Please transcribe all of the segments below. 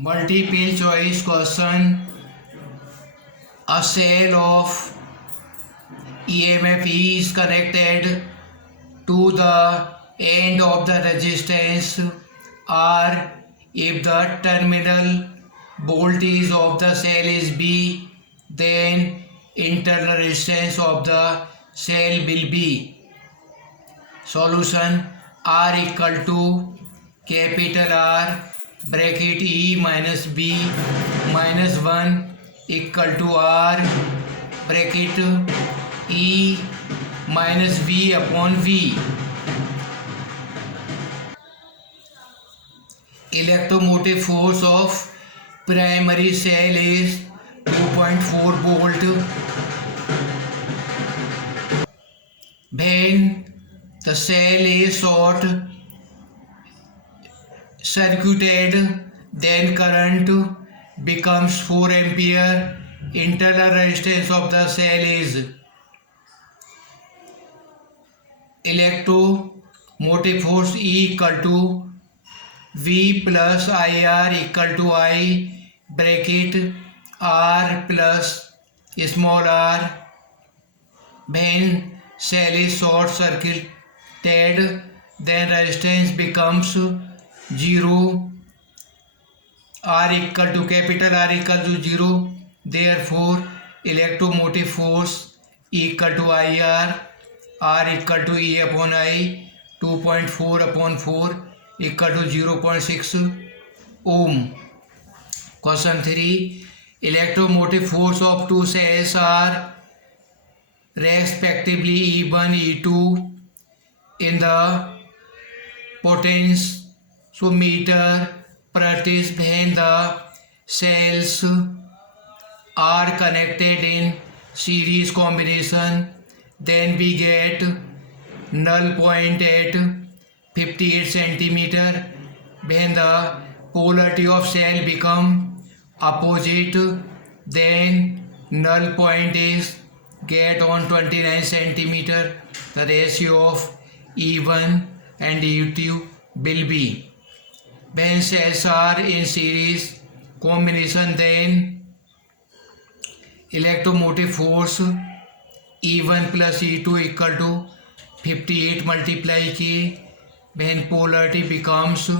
Multiple choice question. A cell of EMF is connected to the end of the resistance R if the terminal voltage of the cell is B, then internal resistance of the cell will be. Solution: R equal to capital R bracket E minus B minus 1 equal to R bracket E minus V upon V. Electromotive force of primary cell is 2.4 volt. When the cell is short circuited, then current becomes 4 ampere. Internal resistance of the cell is. Electromotive force E equal to V plus IR equal to I bracket R plus small r. When cell is short circuited, then resistance becomes 0. R equal to capital R equal to 0. Therefore, electromotive force equal to IR, R equal to E upon I, 2.4 upon 4 equal to 0.6 ohm. Question 3. Electromotive force of two cells are respectively E1, E2 in the potentiometer practice when the cells are connected in series combination, then we get null point at 58 centimeter. When the polarity of cell become opposite, then null point is get on 29 centimeter. The ratio of E1 and E2 will be. When cells are in series combination, then electromotive force E1 plus E2 equal to 58 multiply K. When polarity becomes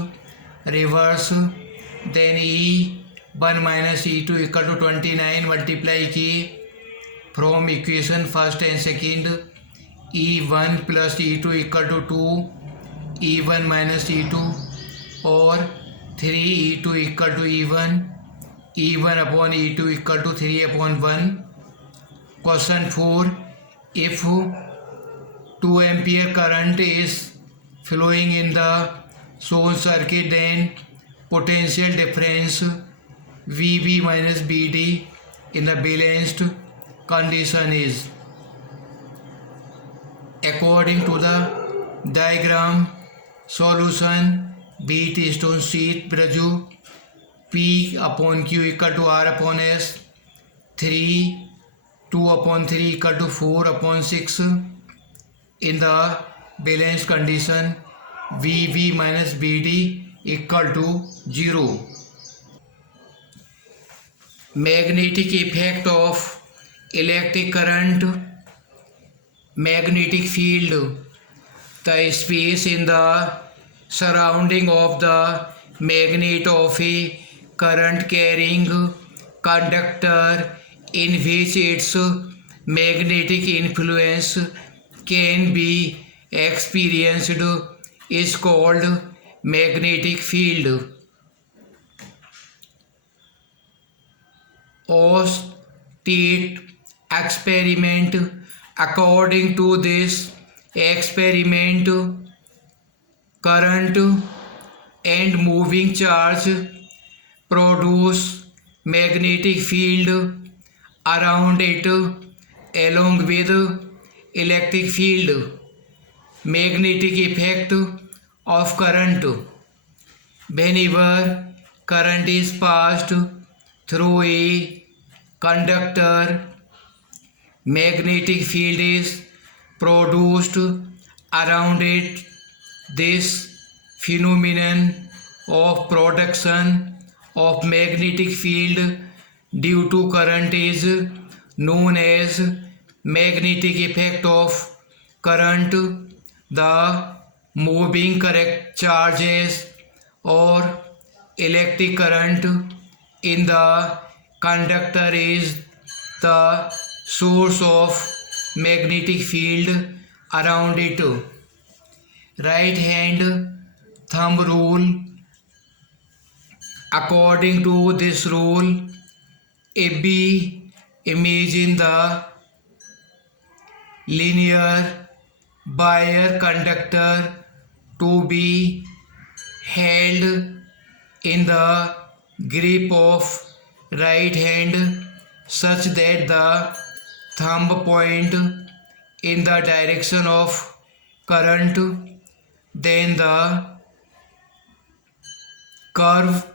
reverse, then E1 minus E2 equal to 29 multiply K. From equation first and second, E1 plus E2 equal to 2 E1 minus E2 or 3 E2 equal to E1 upon E2 equal to 3 upon 1. Question 4. If 2 ampere current is flowing in the shown circuit, then potential difference VB minus BD in the balanced condition is. According to the diagram, solution: beat stone sheet Braju, P upon Q equal to R upon S, 2 upon 3 equal to 4 upon 6. In the balanced condition, VV minus BD equal to 0. Magnetic effect of electric current. Magnetic field: the space in the surrounding of the magnet of a current carrying conductor in which its magnetic influence can be experienced is called magnetic field. State experiment. According to this experiment, current and moving charge produce magnetic field around it along with electric field. Magnetic effect of current: whenever current is passed through a conductor, magnetic field is produced around it. This phenomenon of production of magnetic field due to current is known as magnetic effect of current. The moving correct charges or electric current in the conductor is the source of magnetic field around it. Right hand thumb rule. According to this rule, if we imagine the linear wire conductor to be held in the grip of right hand such that the thumb point in the direction of current, then the curve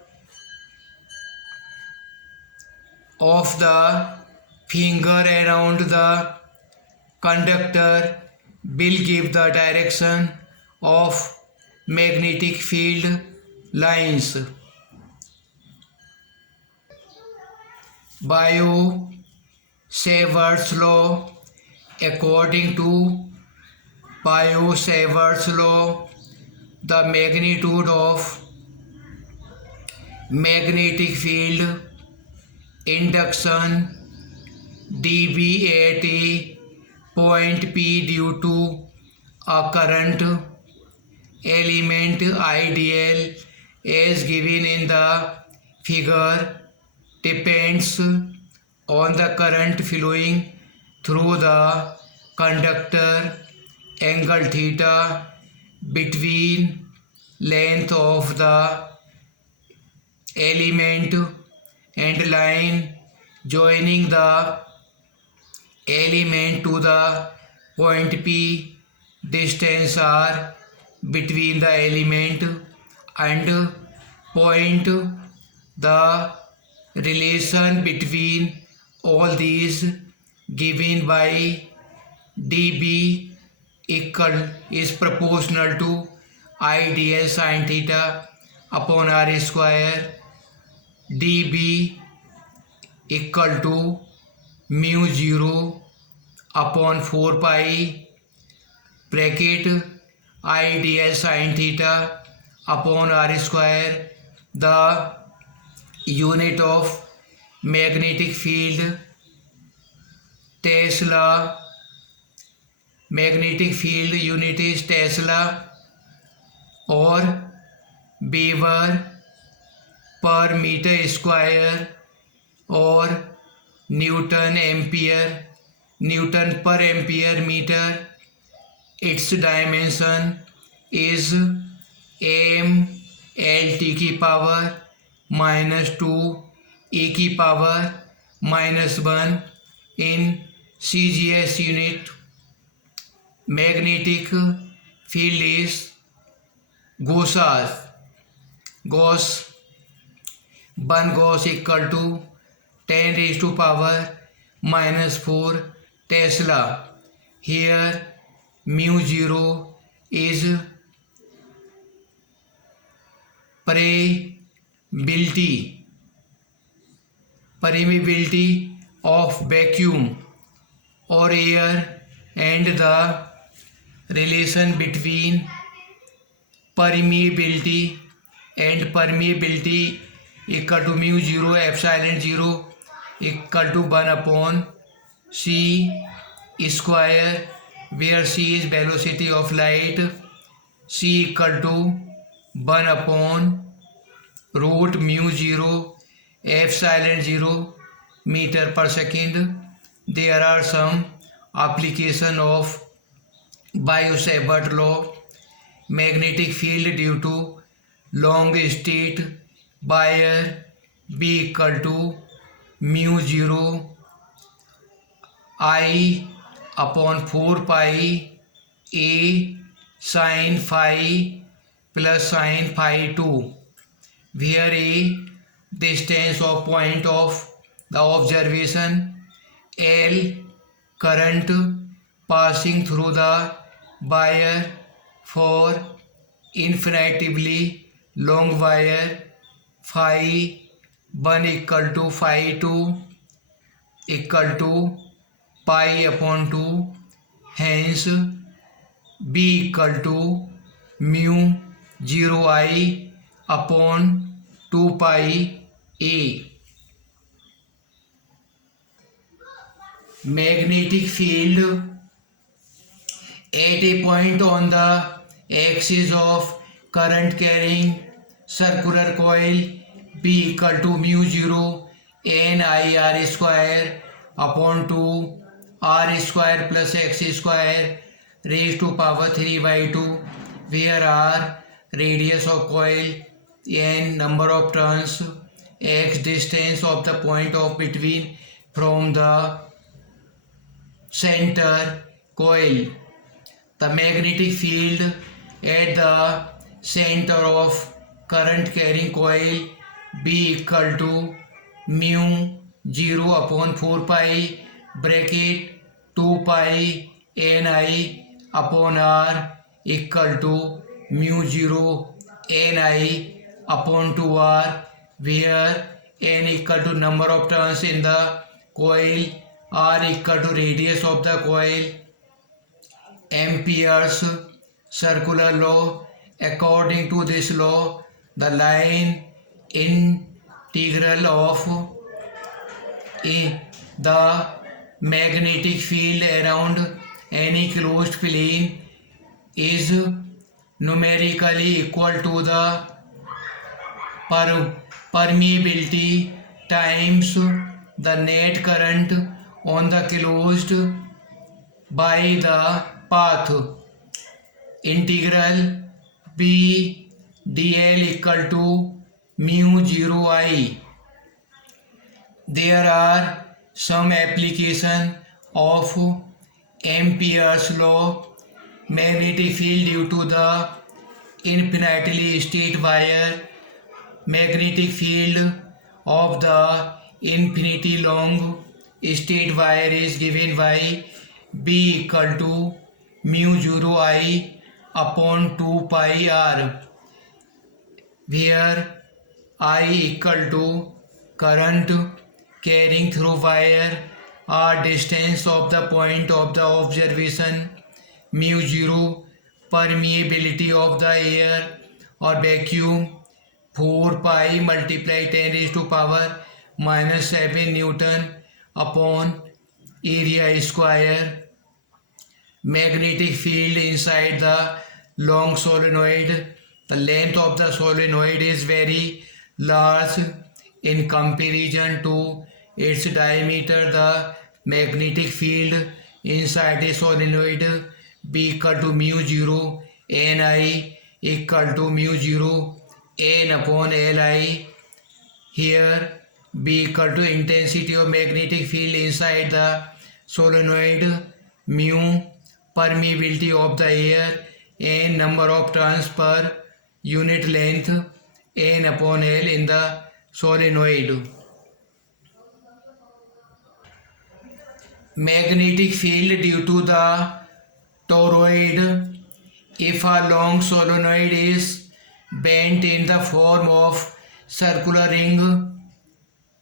of the finger around the conductor will give the direction of magnetic field lines. Biot-Savart's law. According to Biot-Savart's law, the magnitude of magnetic field induction dB at a point P due to a current element ideal as given in the figure depends on the current flowing through the conductor, angle theta between length of the element and line joining the element to the point P. Distance r between the element and point. The relation between all these given by dB is proportional to ideal sin theta upon r square. dB equal to mu 0 upon 4 pi bracket ideal sin theta upon r square. The unit of magnetic field Tesla. Magnetic field unit is Tesla or Weber per meter square or Newton ampere, Newton per ampere meter. Its dimension is m L t की power -2 e की power -1 in CGS unit. Magnetic field is Gauss. 1 Gauss equal to 10 raised to power -4 Tesla. Here mu 0 is permeability of vacuum or air, and the relation between permeability and permeability equal to mu 0 epsilon 0 equal to 1 upon c square, where c is velocity of light. C equal to 1 upon root mu 0 epsilon 0 meter per second. There are some application of Biot-Savart law. Magnetic field due to long state wire B equal to mu 0 I upon 4 pi A sin phi plus sin phi 2, where A distance of point of the observation, L current passing through the wire for infinitely long wire, phi 1 equal to phi 2 equal to pi upon 2, hence B equal to mu 0 I upon 2 pi A. Magnetic field at a point on the axis of current carrying circular coil B equal to mu 0 n I r square upon 2 r square plus x square raised to power 3 by 2, where r radius of coil, n number of turns, x distance of the point of between from the center coil. The magnetic field at the center of current carrying coil B equal to mu 0 upon 4 pi bracket 2 pi ni upon r equal to mu 0 ni upon 2r, where n equal to number of turns in the coil, r equal to radius of the coil. Ampere's circular law. According to this law, the line integral of the magnetic field around any closed plane is numerically equal to the permeability times the net current on the closed by the path. Integral B dl equal to mu 0 I. There are some application of Ampere's law. Magnetic field due to the infinitely straight wire. Magnetic field of the infinity long straight wire is given by B equal to mu 0 I upon 2 pi r, where I equal to current carrying through wire, r distance of the point of the observation, mu 0 permeability of the air or vacuum, 4 pi multiply 10 raised to power minus 7 Newton upon area square. Magnetic field inside the long solenoid. The length of the solenoid is very large in comparison to its diameter. The magnetic field inside a solenoid B equal to mu 0 Ni equal to mu 0 N upon Li. Here B equal to intensity of magnetic field inside the solenoid, mu permeability of the air, n number of turns per unit length, n upon L in the solenoid. Magnetic field due to the toroid. If a long solenoid is bent in the form of circular ring,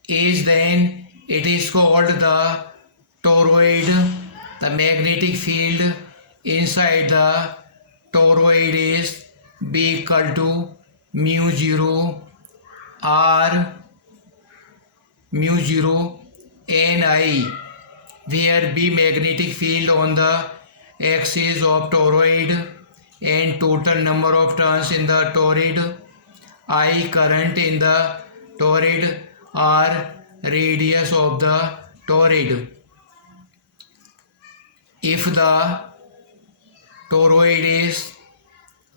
then it is called the toroid. The magnetic field inside the toroid is B equal to mu 0 r mu 0 Ni, where B magnetic field on the axis of toroid and total number of turns in the toroid, I current in the toroid, r radius of the toroid. If the toroid is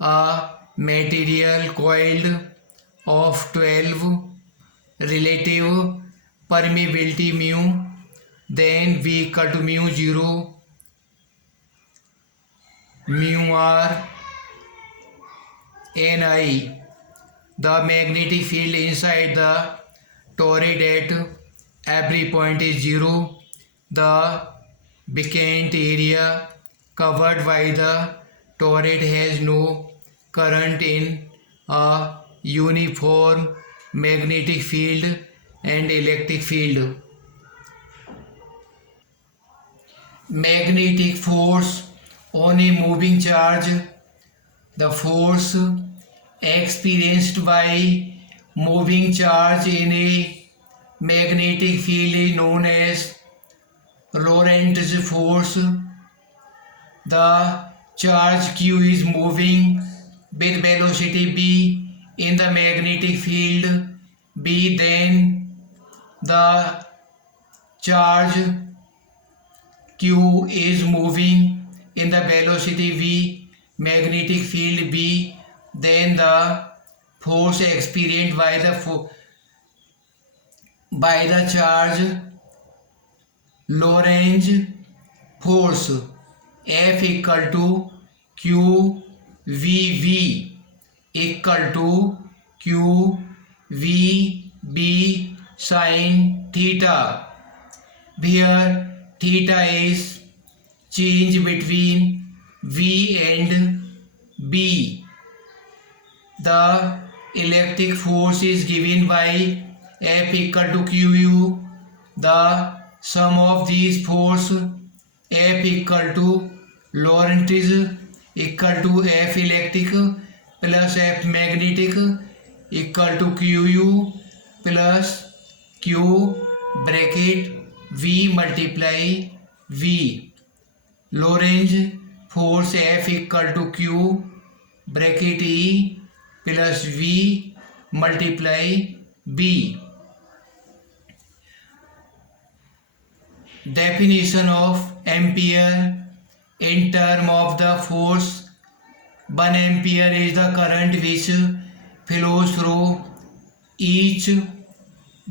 a material coiled of 12 relative permeability mu, then V equal to mu 0 mu r Ni. The magnetic field inside the toroid at every point is 0. The vacant area covered by the toroid has no current in a uniform magnetic field and electric field. Magnetic force on a moving charge. The force experienced by moving charge in a magnetic field is known as Lorentz force. The charge q is moving with velocity b in the magnetic field b. Then the charge q is moving in the velocity v, magnetic field b. Then the force experienced by the charge Lorentz force F equal to q v equal to q v b sin theta, where theta is change between v and b. The electric force is given by F equal to QU. The sum of these force F equal to Lorentz equal to F electric plus F magnetic equal to QU plus Q bracket V multiply V. Lorentz force F equal to Q bracket E plus V multiply B. Definition of ampere in term of the force. 1 ampere is the current which flows through each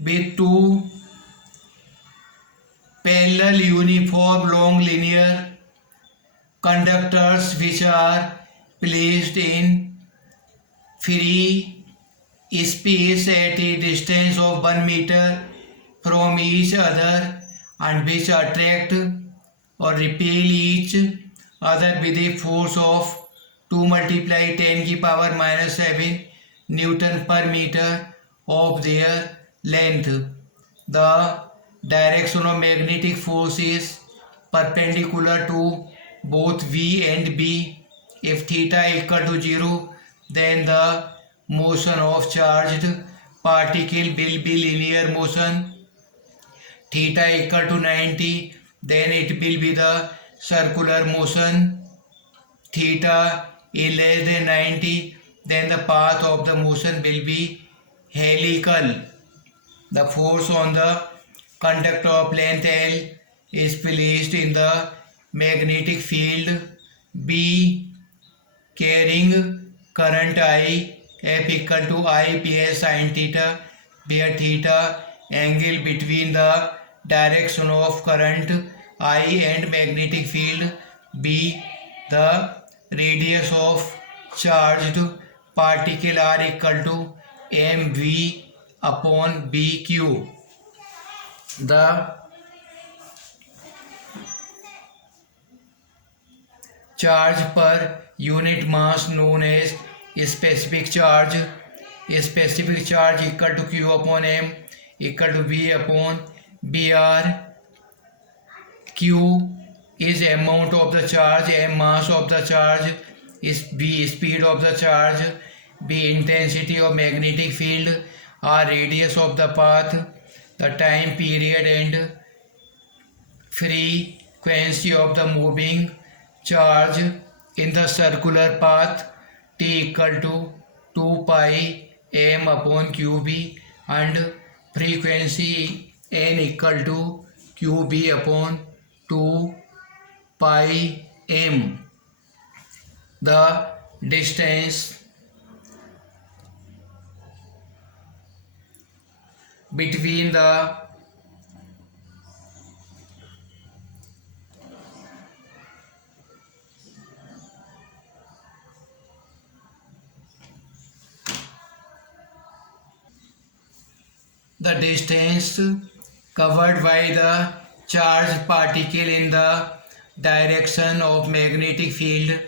with two parallel uniform long linear conductors which are placed in free space at a distance of 1 meter from each other and which attract or repel each other with a force of 2 multiply 10 की power minus 7 Newton per meter of their length. The direction of magnetic force is perpendicular to both V and B. If theta equal to 0, then the motion of charged particle will be linear motion. Theta equal to 90, then it will be the circular motion. Theta is less than 90, then the path of the motion will be helical. The force on the conductor of length L is placed in the magnetic field B carrying current I. F equal to I ps sin theta, where theta angle between the direction of current I and magnetic field B. The radius of charged particle are equal to mv upon bq. The charge per unit mass known as specific charge. Specific charge equal to q upon m equal to v upon br. q is amount of the charge, m mass of the charge, is b speed of the charge, b intensity of magnetic field, r radius of the path, the time period and frequency of the moving charge in the circular path. T equal to 2 pi m upon qb and frequency n equal to qb upon 2 pi m. The distance between the distance covered by the charged particle in the direction of magnetic field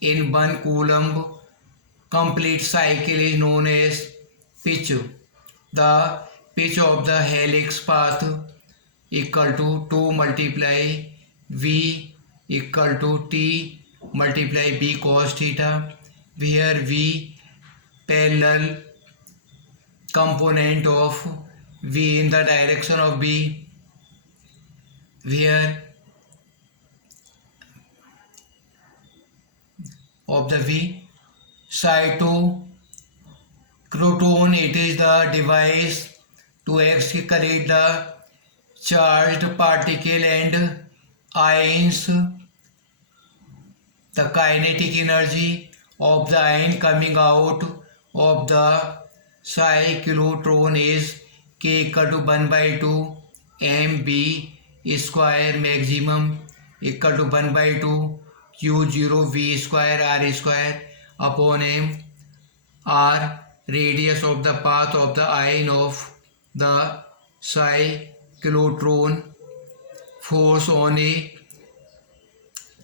in 1 coulomb complete cycle is known as pitch. The pitch of the helix path equal to 2 multiply v equal to t multiply b cos theta, where v parallel component of v in the direction of b, where of the v cytochrotone, it is the device to excrete the charged particle and ions. The kinetic energy of the ion coming out of the cyclotron is k equal to 1 by 2 mb square maximum equal to 1 by 2 q0 v square r square upon m. R radius of the path of the ion of the cyclotron. Force on a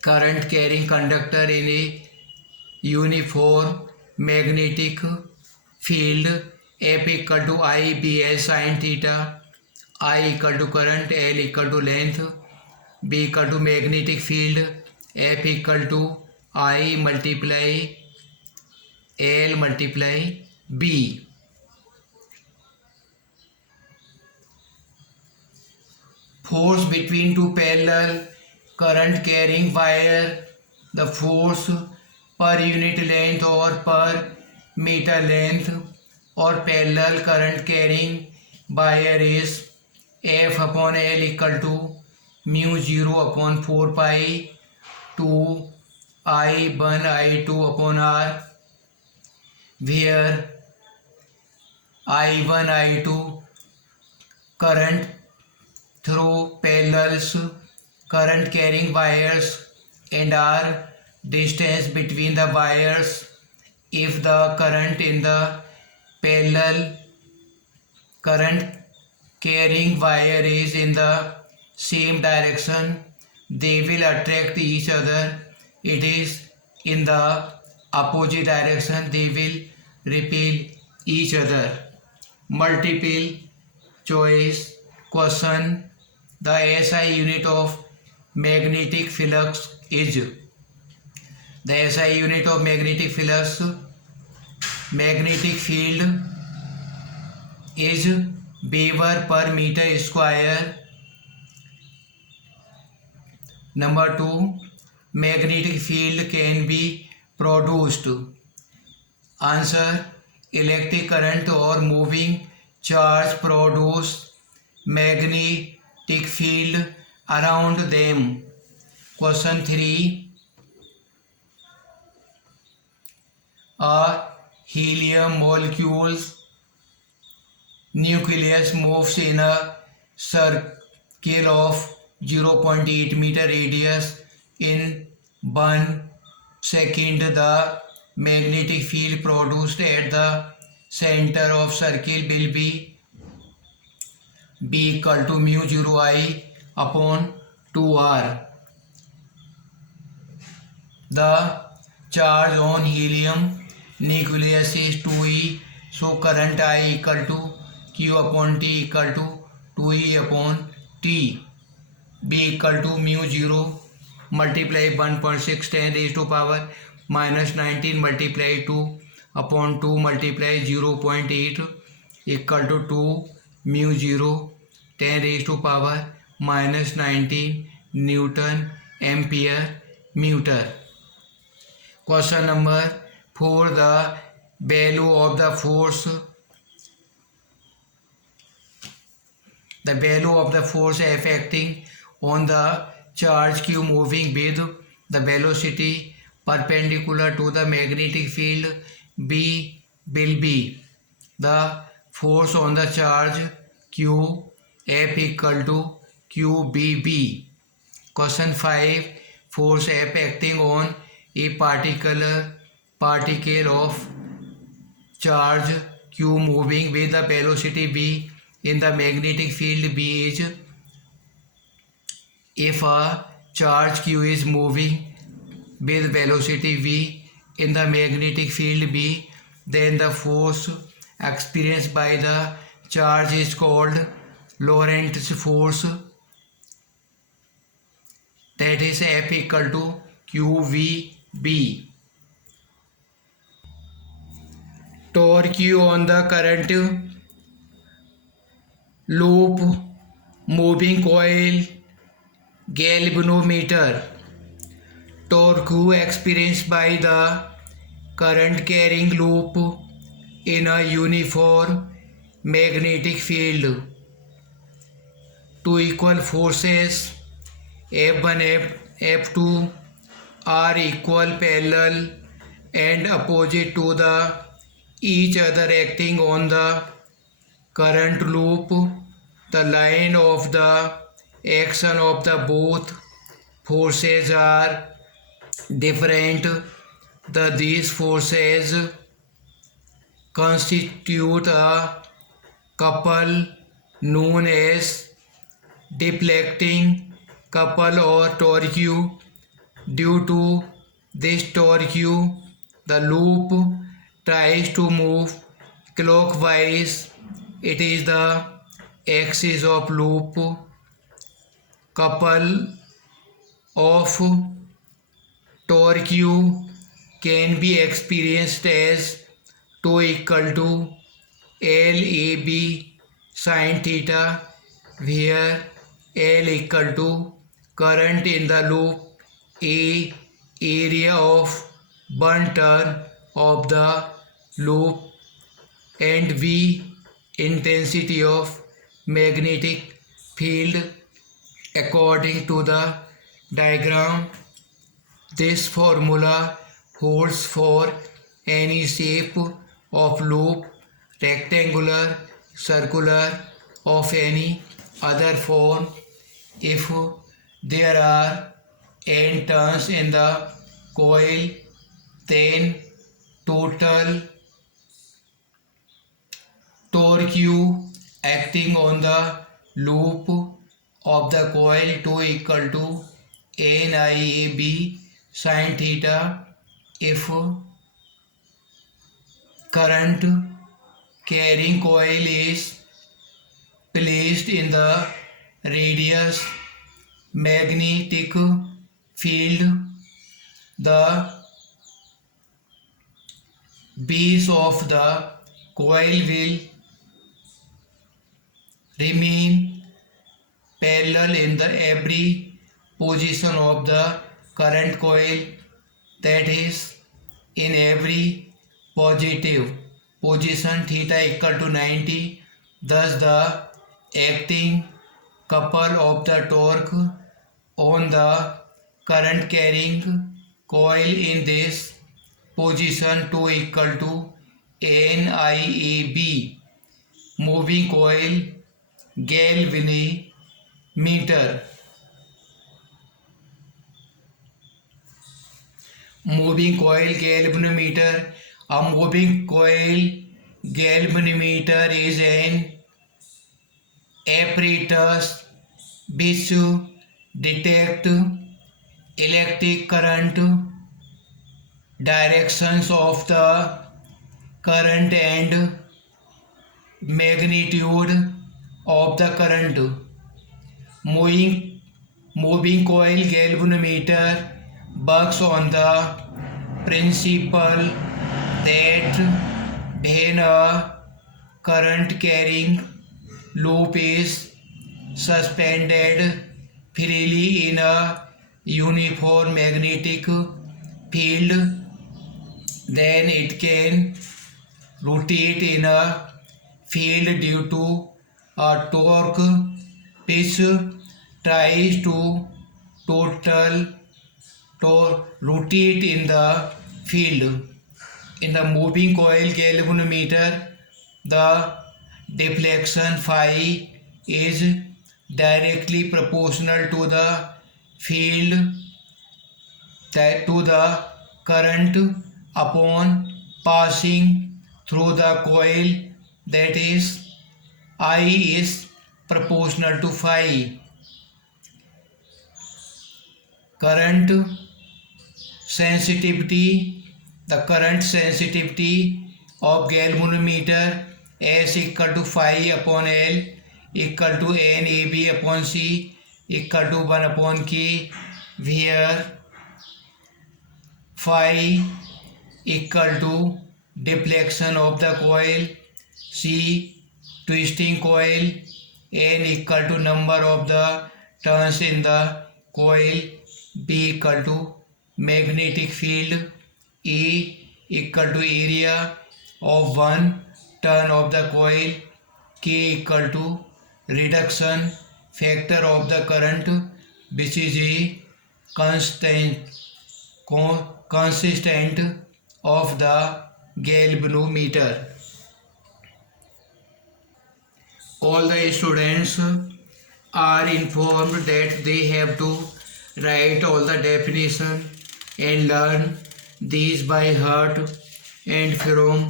current carrying conductor in a uniform magnetic field. F equal to I BL sin theta. I equal to current, L equal to length, B equal to magnetic field. F equal to I multiply L multiply B. Force between two parallel current carrying wire. The force per unit length or per meter length or parallel current carrying wire is F upon L equal to mu 0 upon 4 pi 2 I1 I2 upon R, where I1 I2 current through parallels current carrying wires and R distance between the wires. If the current in the parallel current carrying wire is in the same direction, they will attract each other. It is in the opposite direction, they will repel each other. Multiple choice question. The SI unit of magnetic flux is. The SI unit of magnetic flux, magnetic field, is Weber per meter square. Number 2, magnetic field can be produced. Answer: electric current or moving charge produce magnetic field around them. Question 3. A helium molecule's nucleus moves in a circle of 0.8 meter radius in 1 second. The magnetic field produced at the center of circle will be B equal to mu 0 I upon 2R. The charge on helium nucleus is 2e, so current I equal to Q upon T equal to 2e upon T. B equal to mu 0 multiply 1.6 10 raised to power minus 19 multiply 2 upon 2 multiply 0.8 equal to 2 mu 0 10 raised to power minus 19 Newton ampere meter. Question number 4. The value of the force. The value of the force F acting on the charge Q moving with the velocity perpendicular to the magnetic field B will be. The force on the charge Q F equal to QBB. Question 5. Force F acting on a particle of charge Q moving with the velocity v in the magnetic field B is. If a charge Q is moving with velocity v in the magnetic field B, then the force experienced by the charge is called Lorentz force, that is F equal to QVB. Torque on the current loop moving coil galvanometer. Torque experienced by the current carrying loop in a uniform magnetic field. Two equal forces F1 F2 are equal, parallel and opposite to the each other, acting on the current loop. The line of the action of the both forces are different. These forces constitute a couple known as deflecting couple or torque. Due to this torque, the loop tries to move clockwise. It is the axis of loop. Couple of torque can be experienced as 2 equal to LAB sin theta, where L equal to current in the loop, A area of one turn of the loop, and V intensity of magnetic field according to the diagram. This formula holds for any shape of loop, rectangular, circular, of any other form. If there are n turns in the coil, then total torque acting on the loop of the coil 2 equal to NIAB sin theta. If current carrying coil is placed in the radius magnetic field, the base of the coil will remain parallel in the every position of the current coil, that is in every positive position theta equal to 90. Thus the acting couple of the torque on the current carrying coil in this position 2 equal to NIAB moving coil galvanometer. Moving coil galvanometer. A moving coil galvanometer is an apparatus which detects electric current, directions of the current and magnitude of the current. Moving coil galvanometer works on the principle that when a current carrying loop is suspended freely in a uniform magnetic field, then it can rotate in a field due to a torque which tries to rotate in the field. In the moving coil galvanometer, the deflection phi is directly proportional to the field, to the current upon passing through the coil, that is I is proportional to phi. Current sensitivity. The current sensitivity of galvanometer S equal to phi upon L equal to N A B upon C equal to 1 upon K, where phi equal to deflection of the coil, C twisting coil, N equal to number of the turns in the coil, B equal to magnetic field, E equal to area of one turn of the coil, K equal to reduction factor of the current, which is a consistent of the galvanometer. All the students are informed that they have to write all the definition and learn these by heart, and from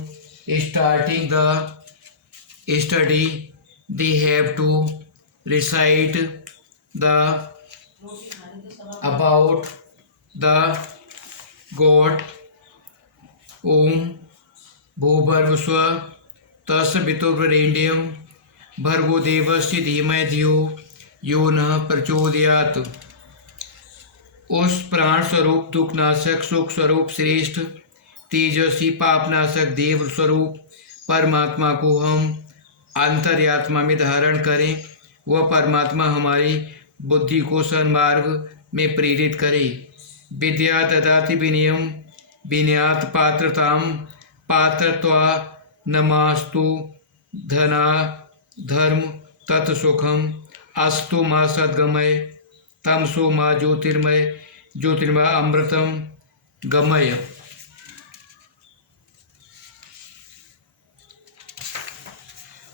starting the study they have to recite the about the God ओम भूर्भुवस्व तत्सवितुर्वरेण्यं भर्गो देवस्य धीमहि धियो यो नः प्रचोदयात्। उस प्राण स्वरूप दुखनाशक सुख स्वरूप श्रेष्ठ तेजस्वी पापनाशक देव स्वरूप परमात्मा को हम अंतर्यात्मा में धारण करें। वह परमात्मा हमारी बुद्धि को सन्मार्ग में प्रेरित करे। विद्या ददाति विनयम विनयात पात्रताम पात्रत्वा नमास्तु धना धर्म तत्सुखम अस्तु मा सद्गमय तमसो मा ज्योतिर्मय ज्योतिर्मय अमृतम गमय।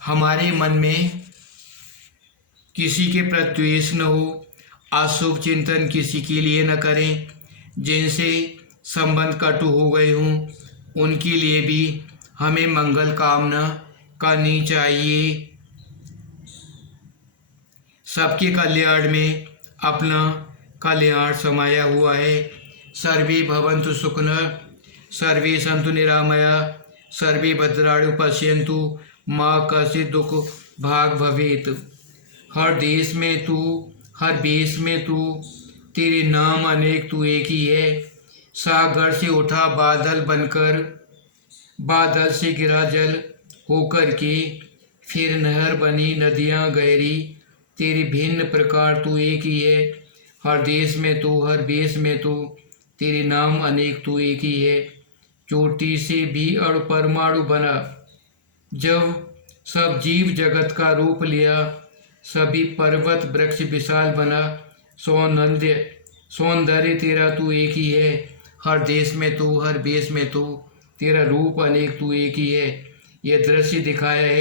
हमारे मन में किसी के प्रति द्वेष न हो, अशुभ चिंतन किसी के लिए न करें। जिनसे संबंध कटु हो गए हों उनके लिए भी हमें मंगल कामना करनी चाहिए। सबके कल्याण में अपना कल्याण समाया हुआ है। सर्वे भवन्तु सुखिनः सर्वे सन्तु निरामया सर्वे भद्राणि पश्यन्तु मा कश्चित् दुख भाग भवेत्। हर देश में तू हर भेष में तू, तेरे नाम अनेक तू एक ही है। सागर से उठा बादल बनकर, बादल से गिरा जल होकर के, फिर नहर बनी नदियाँ गहरी, तेरी भिन्न प्रकार तू एक ही है। हर देश में तू हर भेष में तू, तेरे नाम अनेक तू एक ही है। चोटी से भी अणु परमाणु बना, जब सब जीव जगत का रूप लिया, सभी पर्वत वृक्ष विशाल बना। सौंदर्य तेरा तू एक ही है। हर देश में तू हर भेष में तू, तेरा रूप अनेक तू एक ही है। यह दृश्य दिखाया है